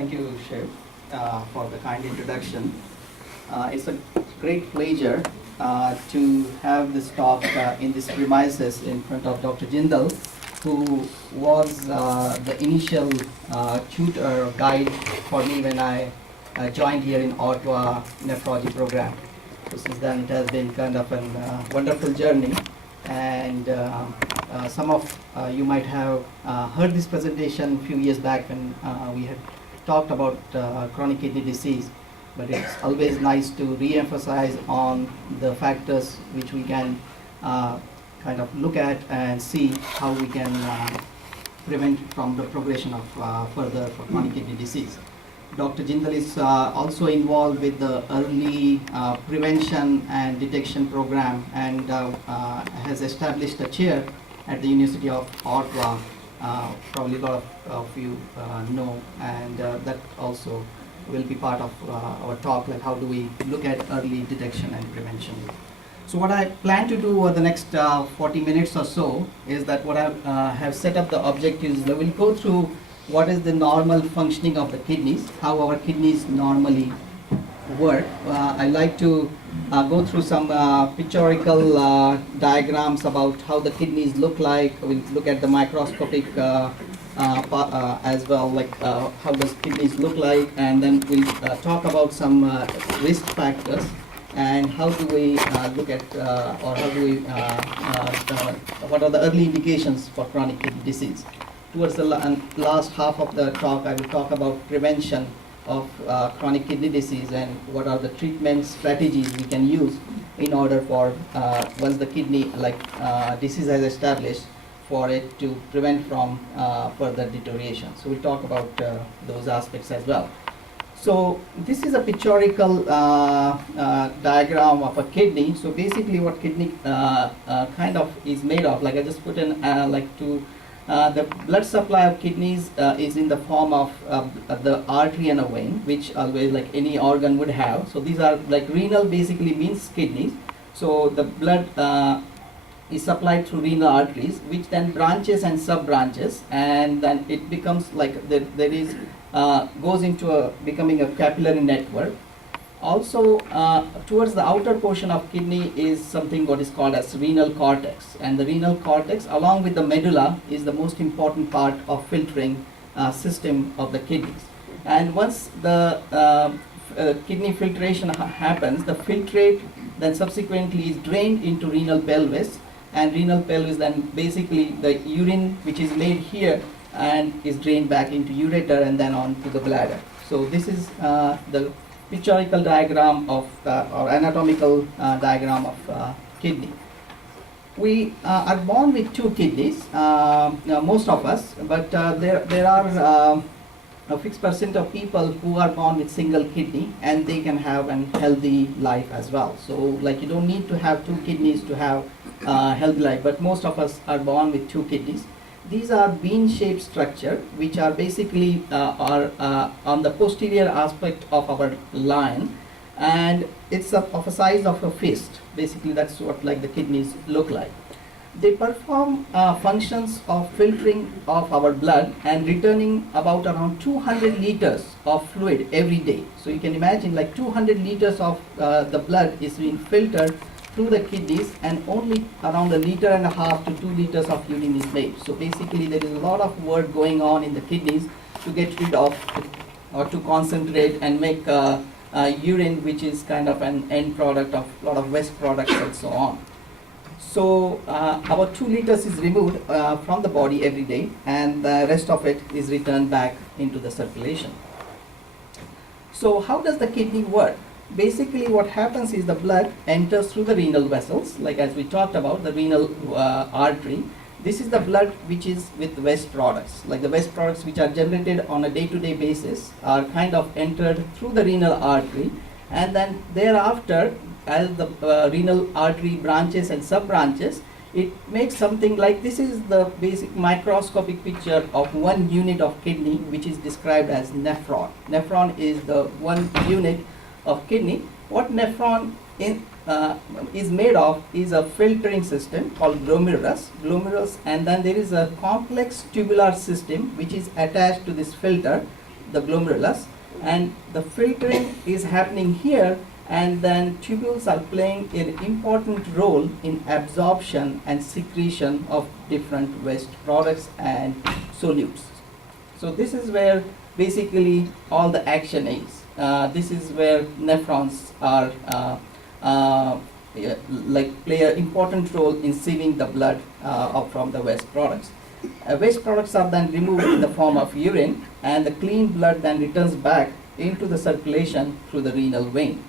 Thank you, Shiv, for the kind introduction. It's a great pleasure to have this talk in this premises in front of Dr. Jindal, who was the initial tutor or guide for me when I joined here in Ottawa nephrology program. So since then, it has been kind of a wonderful journey, and some of you might have heard this presentation a few years back when we had talked about chronic kidney disease, but it's always nice to re-emphasize on the factors which we can kind of look at and see how we can prevent from the progression of further for chronic kidney disease. Dr. Jindal is also involved with the early prevention and detection program, and has established a chair at the University of Ottawa. Probably a lot of you know, and that also will be part of our talk, like how do we look at early detection and prevention. So what I plan to do over the next 40 minutes or so is that what I have set up the objectives. We'll go through what is the normal functioning of the kidneys, how our kidneys normally work. I like to go through some pictorial diagrams about how the kidneys look like. We'll look at the microscopic as well, like how does kidneys look like, and then we'll talk about some risk factors and how do we look at or how do we what are the early indications for chronic kidney disease. Towards the last half of the talk, I will talk about prevention of chronic kidney disease and what are the treatment strategies we can use in order for once the kidney disease has established, for it to prevent from further deterioration. So we'll talk about those aspects as well. So this is a pictorial diagram of a kidney. So basically what kidney kind of is made of, like I just put in the blood supply of kidneys is in the form of the artery and a vein, which always like any organ would have. So these are like renal, basically means kidneys. So the blood is supplied through renal arteries, which then branches and sub-branches, and then it becomes like there is goes into becoming a capillary network. Also, towards the outer portion of kidney is something what is called as renal cortex, and the renal cortex along with the medulla is the most important part of filtering system of the kidneys. And once the kidney filtration happens, the filtrate then subsequently is drained into renal pelvis, and renal pelvis then basically the urine which is made here and is drained back into ureter and then on to the bladder. So this is the pictorial diagram of or anatomical diagram of kidney. We are born with two kidneys, most of us, but there are a fixed percent of people who are born with single kidney, and they can have a healthy life as well. So like you don't need to have two kidneys to have healthy life, but most of us are born with two kidneys. These are bean-shaped structure, which are basically are on the posterior aspect of our line, and it's of a size of a fist. Basically, that's what like the kidneys look like. They perform functions of filtering of our blood and returning about around 200 liters of fluid every day. So you can imagine like 200 liters of the blood is being filtered through the kidneys, and only around 1.5 liters to 2 liters of urine is made. So basically there is a lot of work going on in the kidneys to get rid of or to concentrate and make urine, which is kind of an end product of a lot of waste products and so on. So about 2 liters is removed from the body every day, and the rest of it is returned back into the circulation. So how does the kidney work? Basically what happens is the blood enters through the renal vessels, like as we talked about the renal artery. This is the blood which is with waste products, like the waste products which are generated on a day-to-day basis are kind of entered through the renal artery, and then thereafter as the renal artery branches and sub-branches, it makes something like this. Is the basic microscopic picture of one unit of kidney, which is described as nephron. Nephron is the one unit of kidney. What nephron is made of is a filtering system called glomerulus, and then there is a complex tubular system which is attached to this filter, the glomerulus, and the filtering is happening here, and then tubules are playing an important role in absorption and secretion of different waste products and solutes. So this is where basically all the action is. This is where nephrons are play an important role in sieving the blood from the waste products. Waste products are then removed in the form of urine, and the clean blood then returns back into the circulation through the renal vein.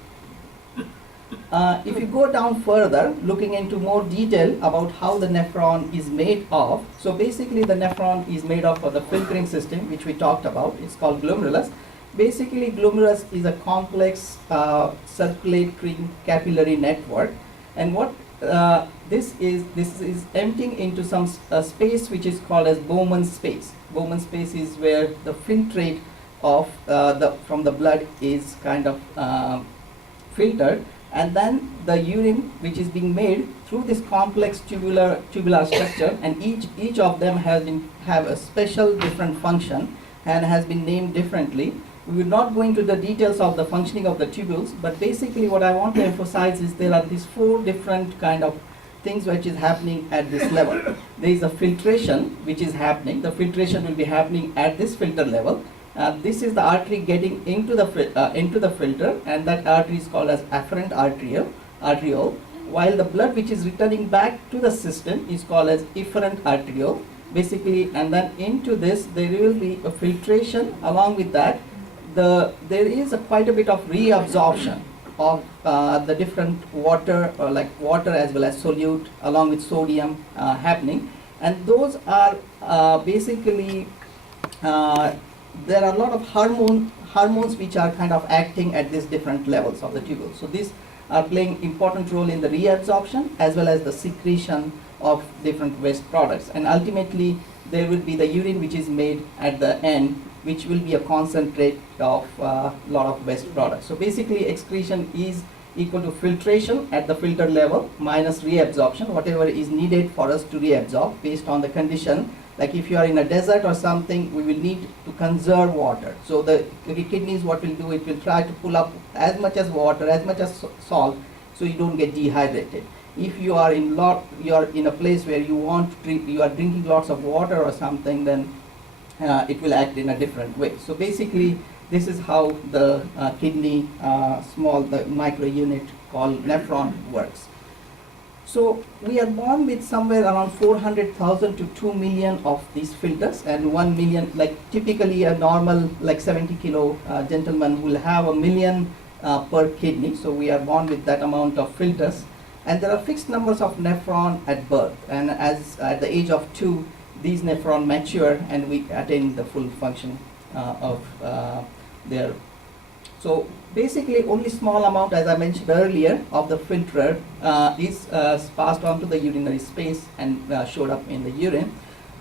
If you go down further, looking into more detail about how the nephron is made of, so basically the nephron is made of the filtering system which we talked about. It's called glomerulus. Basically, glomerulus is a complex circulatory capillary network, and what this is emptying into some space which is called as Bowman's space. Bowman's space is where the filtrate of from the blood is kind of filtered, and then the urine which is being made through this complex tubular structure, and each of them have a special different function and has been named differently. We will not go into the details of the functioning of the tubules, but basically what I want to emphasize is there are these four different kind of things which is happening at this level. There is a filtration which is happening. The filtration will be happening at this filter level. This is the artery getting into the filter, and that artery is called as afferent arteriole, while the blood which is returning back to the system is called as efferent arteriole. Basically, and then into this there will be a filtration. Along with that, there is quite a bit of reabsorption of the different water, like water as well as solute, along with sodium happening, and those are basically there are a lot of hormones which are kind of acting at these different levels of the tubule. So these are playing important role in the reabsorption as well as the secretion of different waste products, and ultimately there will be the urine which is made at the end, which will be a concentrate of a lot of waste products. So basically excretion is equal to filtration at the filter level minus reabsorption, whatever is needed for us to reabsorb based on the condition. Like if you are in a desert or something, we will need to conserve water. So the kidneys, what will do, it will try to pull up as much as water, as much as salt, so you don't get dehydrated. If you are in a place where you are drinking lots of water or something, then it will act in a different way. So basically, this is how the kidney, the micro unit called nephron works. So we are born with somewhere around 400,000 to 2 million of these filters, and 1 million, like typically a normal like 70 kilo gentleman will have 1 million per kidney. So we are born with that amount of filters, and there are fixed numbers of nephron at birth, and as at the age of 2, these nephron mature and we attain the full function of their. So basically only small amount, as I mentioned earlier, of the filter is passed on to the urinary space and showed up in the urine.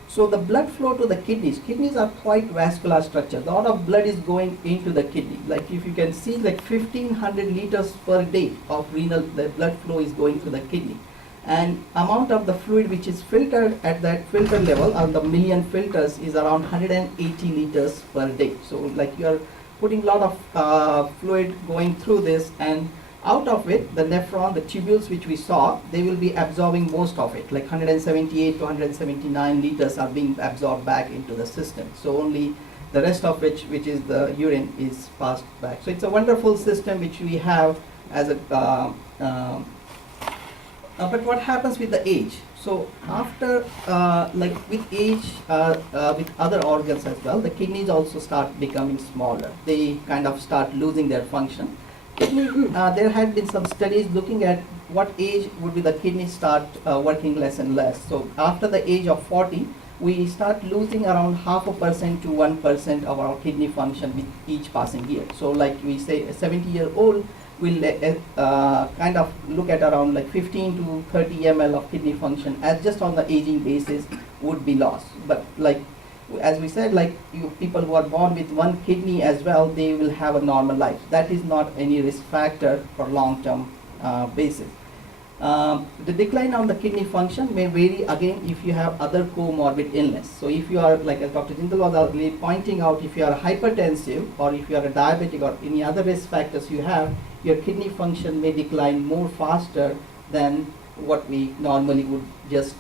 So the blood flow to the kidneys are quite vascular structures. A lot of blood is going into the kidney. Like if you can see, like 1500 liters per day of the blood flow is going to the kidney. And amount of the fluid which is filtered at that filter level, on the million filters, is around 180 liters per day. So like you are putting a lot of fluid going through this, and out of it, the nephron, the tubules which we saw, they will be absorbing most of it, like 178 to 179 liters are being absorbed back into the system. So only the rest of which is the urine, is passed back. So it's a wonderful system which we have as a but what happens with the age? So after, like with age, with other organs as well, the kidneys also start becoming smaller. They kind of start losing their function. There had been some studies looking at what age would be the kidneys start working less and less. So after the age of 40, we start losing around 0.5% to 1% of our kidney function with each passing year. So like we say, a 70-year-old will kind of look at around like 15 to 30 ml of kidney function as just on the aging basis would be lost. But like as we said, like people who are born with one kidney as well, they will have a normal life. That is not any risk factor for long-term basis. The decline on the kidney function may vary again if you have other comorbid illness. So if you are, like as Dr. Jindal was already pointing out, if you are hypertensive or if you are a diabetic or any other risk factors you have, your kidney function may decline more faster than what we normally would just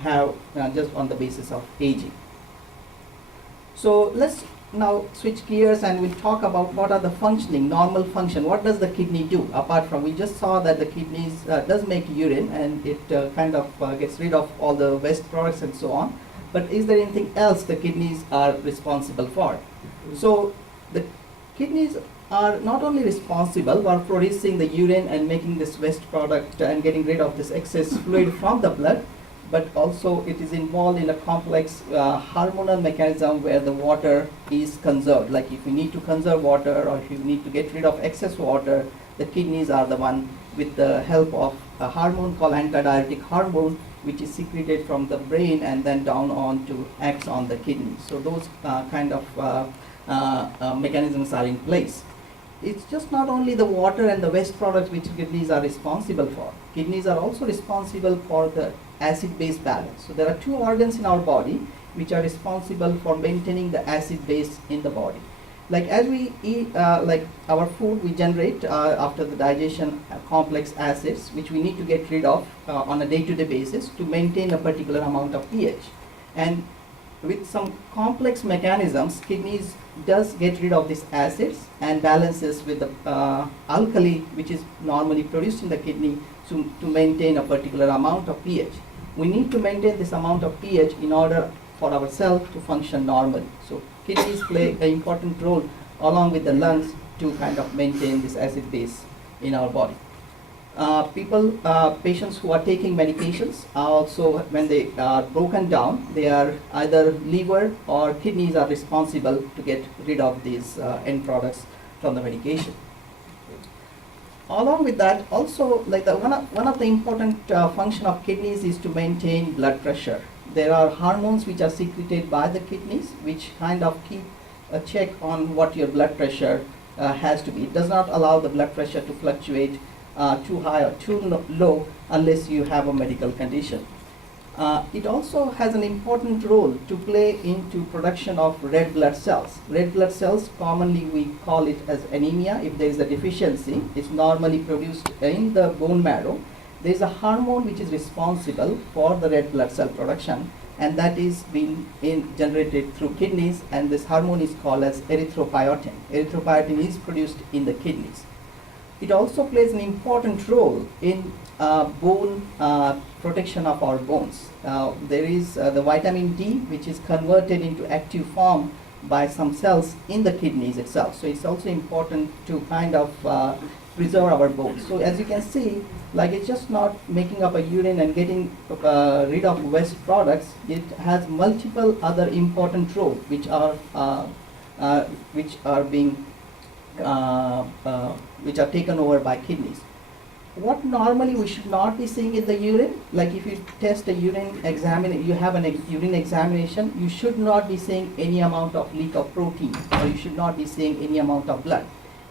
have just on the basis of aging. So let's now switch gears and we'll talk about what are the functioning, normal function. What does the kidney do? Apart from, we just saw that the kidneys does make urine and it kind of gets rid of all the waste products and so on. But is there anything else the kidneys are responsible for? So the kidneys are not only responsible for producing the urine and making this waste product and getting rid of this excess fluid from the blood, but also it is involved in a complex hormonal mechanism where the water is conserved. Like if you need to conserve water or if you need to get rid of excess water, the kidneys are the one with the help of a hormone called antidiuretic hormone, which is secreted from the brain and then down on to acts on the kidney. So those kind of mechanisms are in place. It's just not only the water and the waste products which kidneys are responsible for. Kidneys are also responsible for the acid-base balance. So there are two organs in our body which are responsible for maintaining the acid base in the body. Like as we eat, like our food, we generate after the digestion complex acids which we need to get rid of on a day-to-day basis to maintain a particular amount of pH. And with some complex mechanisms, kidneys does get rid of these acids and balances with the alkali which is normally produced in the kidney to maintain a particular amount of pH. We need to maintain this amount of pH in order for our cells to function normally. So kidneys play an important role along with the lungs to kind of maintain this acid base in our body. Patients who are taking medications are also, when they are broken down, they are either liver or kidneys are responsible to get rid of these end products from the medication. Along with that, also like one of the important function of kidneys is to maintain blood pressure. There are hormones which are secreted by the kidneys which kind of keep a check on what your blood pressure has to be. It does not allow the blood pressure to fluctuate too high or too low unless you have a medical condition. It also has an important role to play into production of red blood cells. Red blood cells, commonly we call it as anemia. If there is a deficiency, it's normally produced in the bone marrow. There is a hormone which is responsible for the red blood cell production, and that is being generated through kidneys, and this hormone is called as erythropoietin. Erythropoietin is produced in the kidneys. It also plays an important role in bone protection of our bones. There is the vitamin D which is converted into active form by some cells in the kidneys itself. So it's also important to kind of preserve our bones. So as you can see, like it's just not making up a urine and getting rid of waste products. It has multiple other important roles which are taken over by kidneys. What normally we should not be seeing in the urine, like if you test a urine examination, you have an urine examination, you should not be seeing any amount of leak of protein, or you should not be seeing any amount of blood.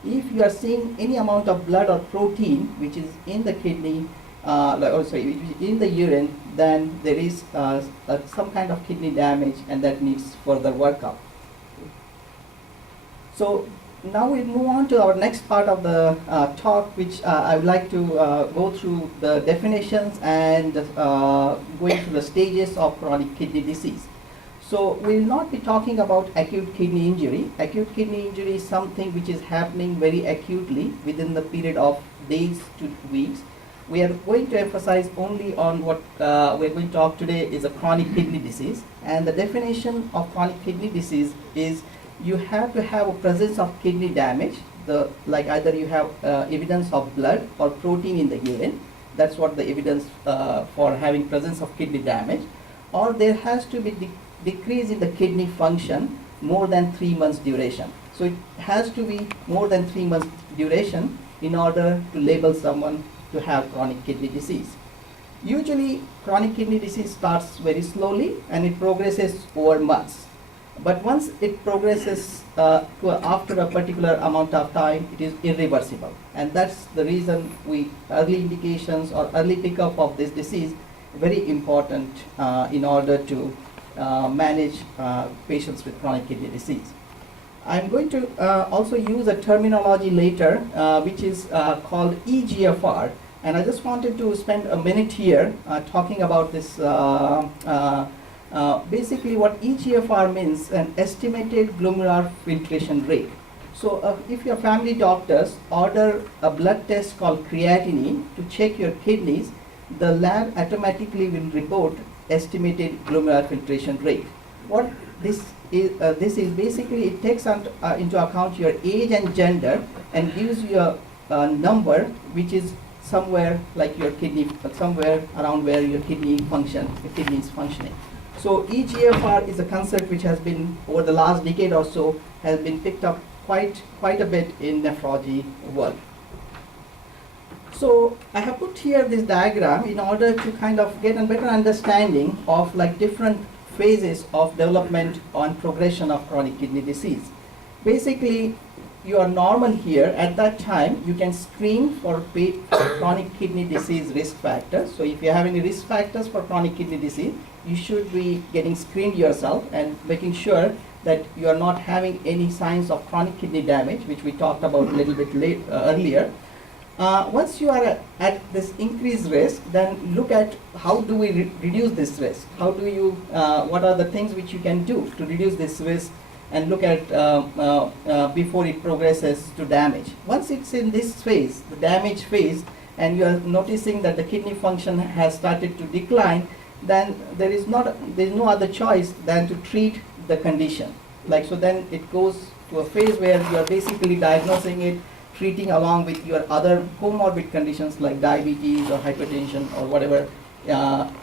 If you are seeing any amount of blood or protein which is in the kidney, in the urine, then there is some kind of kidney damage and that needs further workup. So now we move on to our next part of the talk, which I would like to go through the definitions and going through the stages of chronic kidney disease. So we will not be talking about acute kidney injury. Acute kidney injury is something which is happening very acutely within the period of days to weeks. We are going to emphasize only on what we're going to talk today is a chronic kidney disease. And the definition of chronic kidney disease is you have to have a presence of kidney damage, like either you have evidence of blood or protein in the urine. That's what the evidence for having presence of kidney damage. Or there has to be decrease in the kidney function more than 3 months duration. So it has to be more than 3 months duration in order to label someone to have chronic kidney disease. Usually chronic kidney disease starts very slowly and it progresses over months. But once it progresses after a particular amount of time, it is irreversible. And that's the reason early indications or early pickup of this disease very important in order to manage patients with chronic kidney disease. I'm going to also use a terminology later which is called EGFR, and I just wanted to spend a minute here talking about this. Basically what EGFR means, an estimated glomerular filtration rate. So if your family doctors order a blood test called creatinine to check your kidneys, the lab automatically will report estimated glomerular filtration rate. What this is basically, it takes into account your age and gender and gives you a number which is somewhere like your kidney, somewhere around where your kidney is functioning. So EGFR is a concept which has been, over the last decade or so, has been picked up quite a bit in nephrology world. So I have put here this diagram in order to kind of get a better understanding of like different phases of development and progression of chronic kidney disease. Basically, you are normal here. At that time, you can screen for chronic kidney disease risk factors. So if you have any risk factors for chronic kidney disease, you should be getting screened yourself and making sure that you are not having any signs of chronic kidney damage, which we talked about a little bit earlier. Once you are at this increased risk, then look at how do we reduce this risk? How do you, what are the things which you can do to reduce this risk, and look at before it progresses to damage. Once it's in this phase, the damage phase, and you are noticing that the kidney function has started to decline, then there is no other choice than to treat the condition. Like, so then it goes to a phase where you are basically diagnosing it, treating along with your other comorbid conditions like diabetes or hypertension or whatever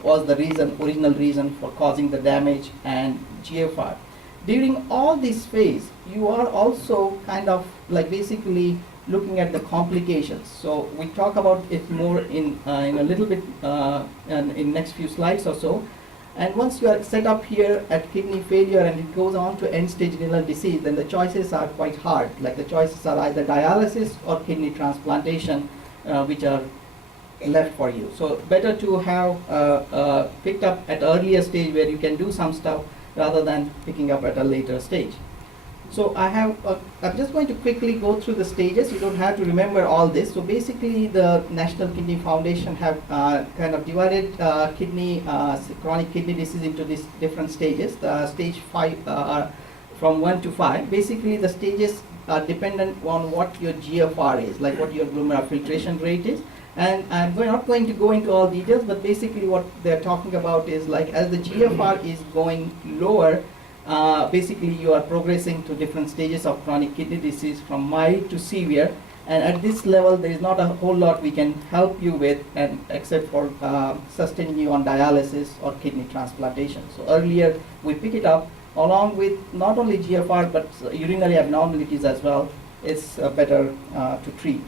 was the original reason for causing the damage, and GFR. During all this phase, you are also kind of like basically looking at the complications. So we talk about it more in a little bit in next few slides or so. And once you are set up here at kidney failure and it goes on to end-stage renal disease, then the choices are quite hard. Like the choices are either dialysis or kidney transplantation, which are left for you. So better to have picked up at earlier stage where you can do some stuff rather than picking up at a later stage. So I'm just going to quickly go through the stages. You don't have to remember all this. So basically the National Kidney Foundation have kind of divided chronic kidney disease into these different stages. The stage 5 are from 1 to 5. Basically the stages are dependent on what your GFR is, like what your glomerular filtration rate is. And we're not going to go into all details, but basically what they're talking about is like as the GFR is going lower, basically you are progressing to different stages of chronic kidney disease from mild to severe, and at this level there is not a whole lot we can help you with, and except for sustaining you on dialysis or kidney transplantation. So earlier we pick it up along with not only GFR but urinary abnormalities as well. It's better to treat.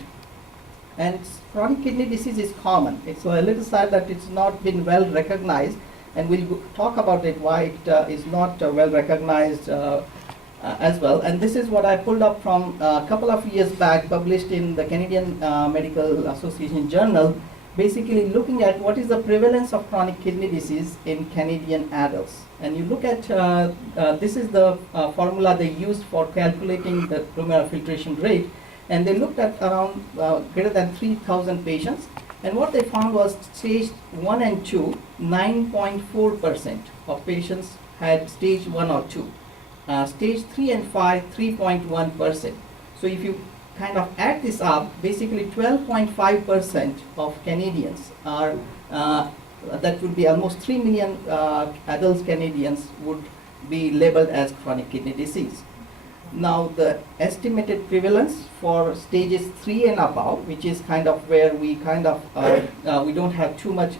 And chronic kidney disease is common. It's a little sad that it's not been well recognized, and we'll talk about it, why it is not well recognized as well. And this is what I pulled up from a couple of years back, published in the Canadian Medical Association Journal, basically looking at what is the prevalence of chronic kidney disease in Canadian adults. And you look at, this is the formula they used for calculating the glomerular filtration rate, and they looked at around greater than 3,000 patients. And what they found was stage 1 and 2, 9.4% of patients had stage 1 or 2. Stage 3 and 5, 3.1%. So if you kind of add this up, basically 12.5% of Canadians are, that would be almost 3 million adults Canadians would be labeled as chronic kidney disease. Now the estimated prevalence for stages 3 and above, which is kind of where we kind of, we don't have too much,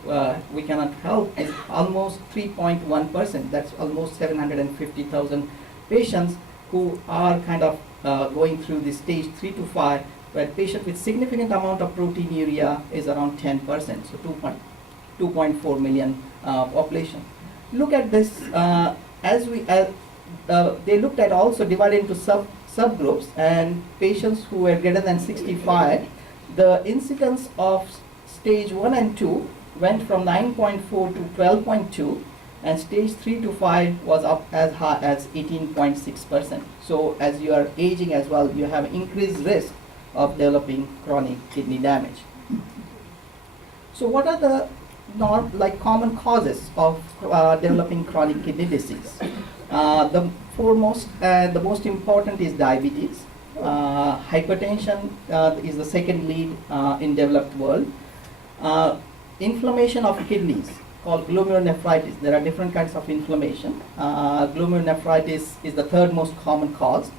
we cannot help, is almost 3.1%. That's almost 750,000 patients who are kind of going through the stage 3 to 5, where patient with significant amount of proteinuria is around 10%, so 2.4 million population. Look at this, they looked at also divided into subgroups, and patients who were greater than 65, the incidence of stage 1 and 2 went from 9.4 to 12.2, and stage 3 to 5 was up as high as 18.6%. So as you are aging as well, you have increased risk of developing chronic kidney damage. So what are the common causes of developing chronic kidney disease? The foremost and the most important is diabetes. Hypertension is the second lead in developed world. Inflammation of kidneys called glomerulonephritis. There are different kinds of inflammation. Glomerulonephritis is the third most common cause.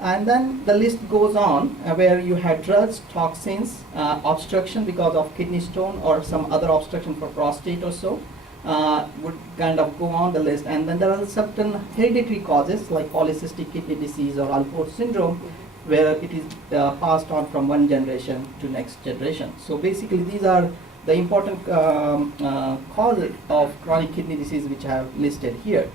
And then the list goes on where you have drugs, toxins, obstruction because of kidney stone or some other obstruction for prostate or so, would kind of go on the list. And then there are certain hereditary causes like polycystic kidney disease or Alport syndrome, where it is passed on from one generation to next generation. So basically these are the important causes of chronic kidney disease which I have listed here.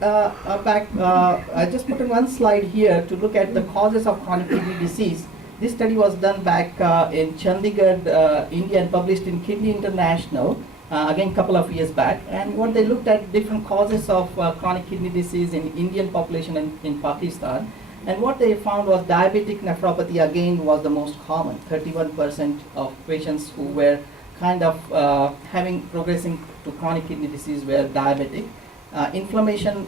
I just put in one slide here to look at the causes of chronic kidney disease. This study was done back in Chandigarh, India, and published in Kidney International, again a couple of years back. And what they looked at different causes of chronic kidney disease in Indian population and in Pakistan. And what they found was diabetic nephropathy again was the most common. 31% of patients who were kind of progressing to chronic kidney disease were diabetic. Inflammation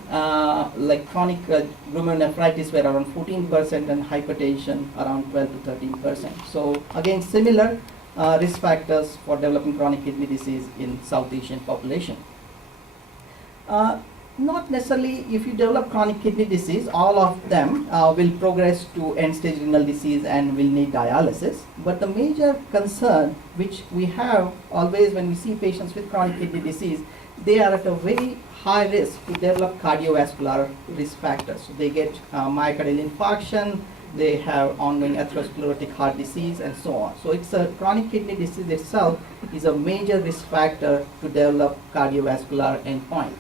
like chronic glomerulonephritis were around 14%, and hypertension around 12 to 13%. So again, similar risk factors for developing chronic kidney disease in South Asian population. Not necessarily if you develop chronic kidney disease, all of them will progress to end-stage renal disease and will need dialysis. But the major concern which we have always when we see patients with chronic kidney disease, they are at a very high risk to develop cardiovascular risk factors. So they get myocardial infarction, they have ongoing atherosclerotic heart disease, and so on. So it's a chronic kidney disease itself is a major risk factor to develop cardiovascular endpoint.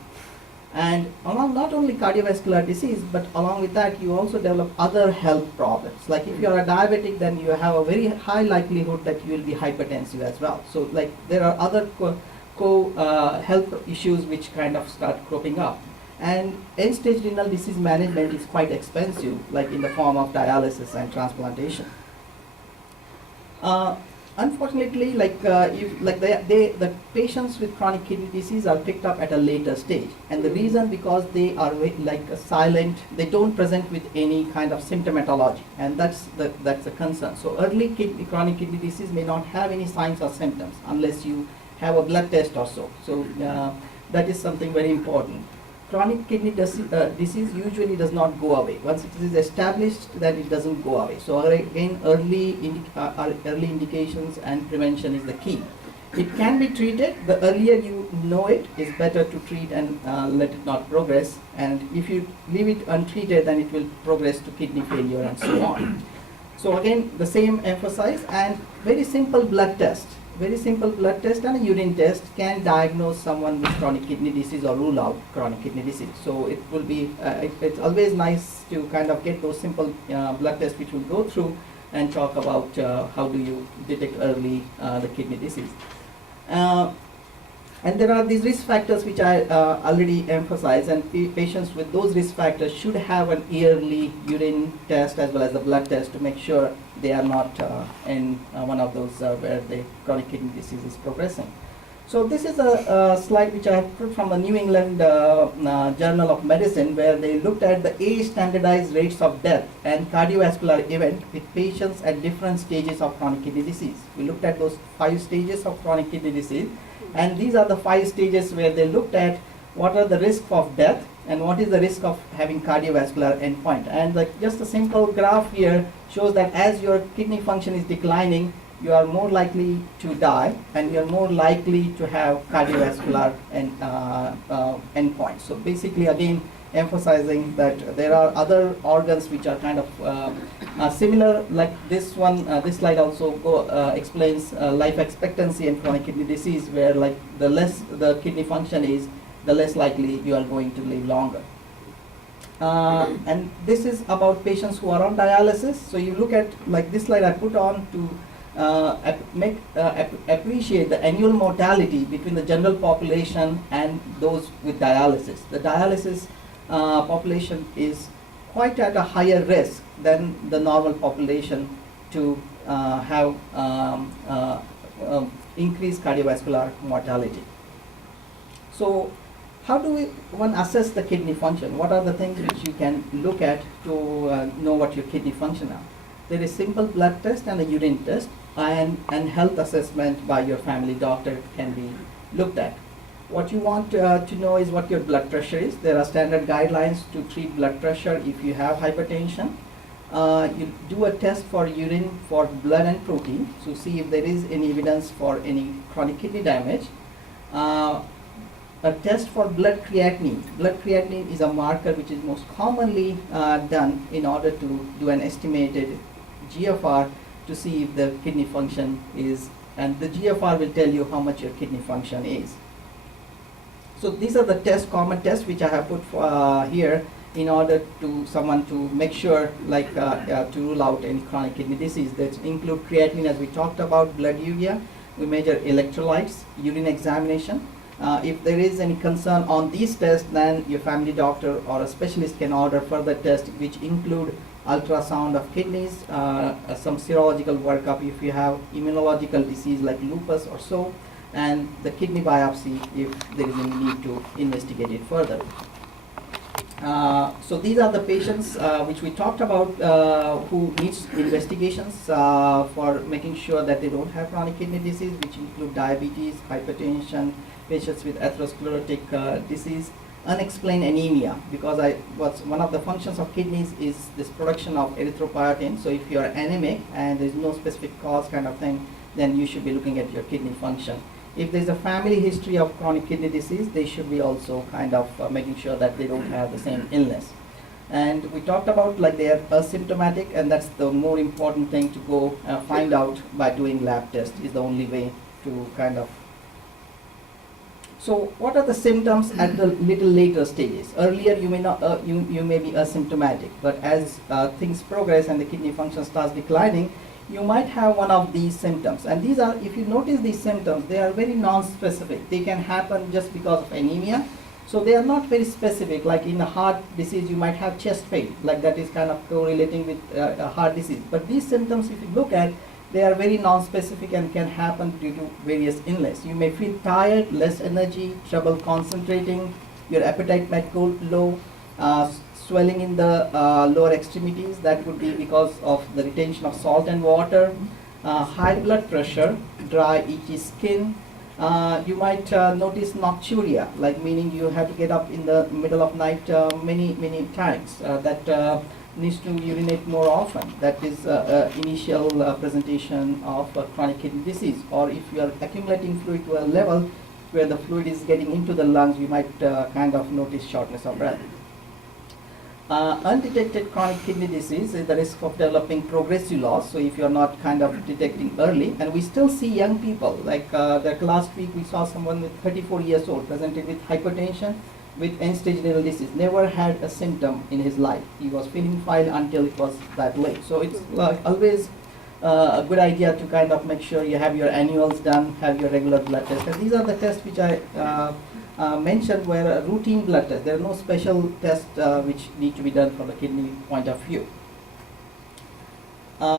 And along not only cardiovascular disease, but along with that, you also develop other health problems. Like if you are a diabetic, then you have a very high likelihood that you will be hypertensive as well. So like there are other health issues which kind of start cropping up. And end-stage renal disease management is quite expensive, like in the form of dialysis and transplantation. Unfortunately, the patients with chronic kidney disease are picked up at a later stage, and the reason because they are silent, they don't present with any kind of symptomatology, and that's the concern. So early chronic kidney disease may not have any signs or symptoms unless you have a blood test or so. So that is something very important. Chronic kidney disease usually does not go away. Once it is established, then it doesn't go away. So again, early indications and prevention is the key. It can be treated. The earlier you know it, is better to treat and let it not progress. And if you leave it untreated, then it will progress to kidney failure and so on. So again, the same emphasis, and very simple blood test. Very simple blood test and a urine test can diagnose someone with chronic kidney disease or rule out chronic kidney disease. So it will be, it's always nice to kind of get those simple blood tests which we'll go through and talk about how do you detect early the kidney disease. And there are these risk factors which I already emphasized, and patients with those risk factors should have an yearly urine test as well as a blood test to make sure they are not in one of those where the chronic kidney disease is progressing. So this is a slide which I have put from the New England Journal of Medicine, where they looked at the age standardized rates of death and cardiovascular event with patients at different stages of chronic kidney disease. We looked at those 5 stages of chronic kidney disease, and these are the 5 stages where they looked at what are the risks of death and what is the risk of having cardiovascular endpoint. And just a simple graph here shows that as your kidney function is declining, you are more likely to die and you are more likely to have cardiovascular endpoints. So basically, again, emphasizing that there are other organs which are kind of similar, like this one. This slide also explains life expectancy in chronic kidney disease, where like the less the kidney function is, the less likely you are going to live longer. And this is about patients who are on dialysis. So you look at, like this slide I put on to appreciate the annual mortality between the general population and those with dialysis. The dialysis population is quite at a higher risk than the normal population to have increased cardiovascular mortality. So how do one assess the kidney function? What are the things which you can look at to know what your kidney function are? There is simple blood test and a urine test, and health assessment by your family doctor can be looked at. What you want to know is what your blood pressure is. There are standard guidelines to treat blood pressure if you have hypertension. You do a test for urine for blood and protein to see if there is any evidence for any chronic kidney damage. A test for blood creatinine. Blood creatinine is a marker which is most commonly done in order to do an estimated GFR to see if the kidney function is, and the GFR will tell you how much your kidney function is. So these are the common tests which I have put here in order to someone to make sure, like to rule out any chronic kidney disease. That include creatinine, as we talked about, blood urea. We measure electrolytes, urine examination. If there is any concern on these tests, then your family doctor or a specialist can order further tests, which include ultrasound of kidneys, some serological workup if you have immunological disease like lupus or so, and the kidney biopsy if there is any need to investigate it further. So these are the patients which we talked about who needs investigations for making sure that they don't have chronic kidney disease, which include diabetes, hypertension, patients with atherosclerotic disease, unexplained anemia, because one of the functions of kidneys is this production of erythropoietin. So if you are anemic and there is no specific cause kind of thing, then you should be looking at your kidney function. If there is a family history of chronic kidney disease, they should be also kind of making sure that they don't have the same illness. And we talked about like they are asymptomatic, and that's the more important thing to go find out by doing lab tests is the only way to kind of. So what are the symptoms at the little later stages? Earlier you may not, you may be asymptomatic, but as things progress and the kidney function starts declining, you might have one of these symptoms. And these are, if you notice these symptoms, they are very non-specific. They can happen just because of anemia. So they are not very specific. Like in a heart disease, you might have chest pain, like that is kind of correlating with a heart disease. But these symptoms, if you look at, they are very non-specific and can happen due to various illness. You may feel tired, less energy, trouble concentrating, your appetite might go low, swelling in the lower extremities. That would be because of the retention of salt and water, high blood pressure, dry, itchy skin. You might notice nocturia, like meaning you have to get up in the middle of night many times. That needs to urinate more often. That is initial presentation of chronic kidney disease. Or if you are accumulating fluid to a level where the fluid is getting into the lungs, you might kind of notice shortness of breath. Undetected chronic kidney disease is the risk of developing progressive loss. So if you are not kind of detecting early, and we still see young people, like last week we saw someone with 34 years old presented with hypertension with end-stage renal disease, never had a symptom in his life. He was feeling fine until it was that late. So it's always a good idea to kind of make sure you have your annuals done, have your regular blood tests. And these are the tests which I mentioned were routine blood tests. There are no special tests which need to be done from the kidney point of view.